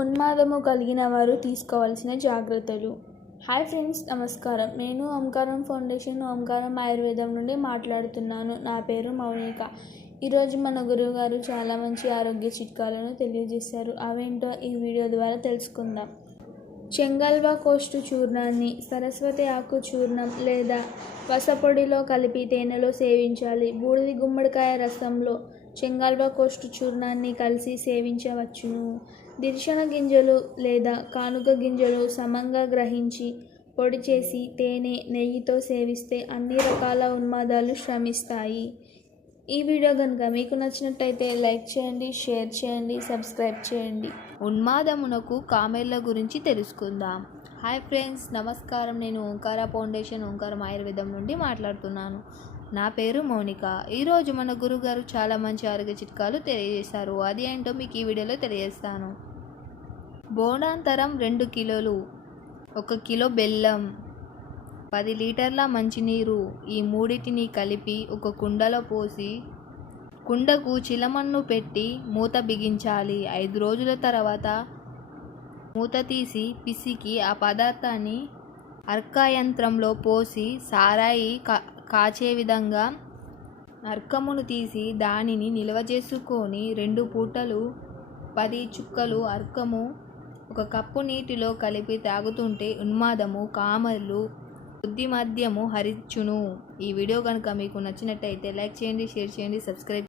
ఉన్మాదము కలిగిన వారు తీసుకోవాల్సిన జాగ్రత్తలు. హాయ్ ఫ్రెండ్స్, నమస్కారం. నేను ఓంకారం ఫౌండేషన్, ఓంకారం ఆయుర్వేదం నుండి మాట్లాడుతున్నాను. నా పేరు మౌనిక. ఈరోజు మన గురువుగారు చాలా మంచి ఆరోగ్య చిట్కాలను తెలియజేశారు. అవేంటో ఈ వీడియో ద్వారా తెలుసుకుందాం. చెంగల్వ కోష్టు చూర్ణాన్ని సరస్వతి ఆకు చూర్ణం లేదా వసపొడిలో కలిపి తేనెలో సేవించాలి. బూడిద గుమ్మడికాయ రసంలో చెంగల్వ కోష్టు చూర్ణాన్ని కలిసి సేవించవచ్చును. దిర్శన గింజలు లేదా కానుక గింజలు సమంగా గ్రహించి పొడి చేసి తేనె, నెయ్యితో సేవిస్తే అన్ని రకాల ఉన్మాదాలు శమిస్తాయి. ఈ వీడియో కనుక మీకు నచ్చినట్టయితే లైక్ చేయండి, షేర్ చేయండి, సబ్స్క్రైబ్ చేయండి. ఉన్మాదమునకు కామెర్ల గురించి తెలుసుకుందాం. హాయ్ ఫ్రెండ్స్, నమస్కారం. నేను ఓంకార ఫౌండేషన్, ఓంకారం ఆయుర్వేదం నుండి మాట్లాడుతున్నాను. నా పేరు మౌనిక. ఈరోజు మన గురుగారు చాలా మంచి ఆరోగ్య చిట్కాలు తెలియజేశారు. అది ఏంటో మీకు ఈ వీడియోలో తెలియజేస్తాను. బోడాంతరం 2 కిలోలు, 1 కిలో బెల్లం, 10 లీటర్ల మంచినీరు, ఈ మూడింటిని కలిపి ఒక కుండలో పోసి కుండకు చిలమన్ను పెట్టి మూత బిగించాలి. 5 రోజుల తర్వాత మూత తీసి పిసికి ఆ పదార్థాన్ని అర్కయంత్రంలో పోసి సారాయి కాచే విధంగా అర్కమును తీసి దానిని నిల్వ చేసుకొని 2 పూటలు 10 చుక్కలు అర్కము 1 కప్పు నీటిలో కలిపి తాగుతుంటే ఉన్మాదము, కామర్లు, బుద్ధిమద్యము హరించును. ఈ వీడియో కనుక మీకు నచ్చినట్టయితే లైక్ చేయండి, షేర్ చేయండి, సబ్స్క్రైబ్